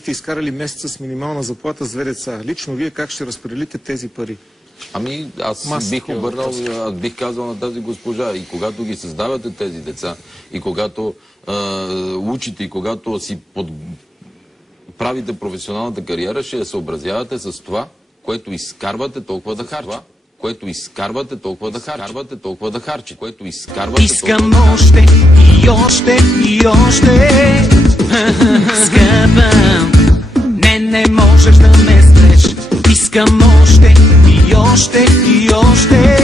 бихте изкарали месеца с минимална заплата с 2 деца. Лично вие как ще разпределите тези пари? Ами аз бих казал на тази госпожа, и когато ги създавате тези деца, и когато учите, и когато си правите професионалната кариера, ще я съобразявате с това, което изкарвате, толкова да харчите. Което изкарвате, толкова да харчите. Толкова да харчите. Което изкарвате, искам още и още и още. Скъпа, не можеш да ме спреш. Искам още и още и още.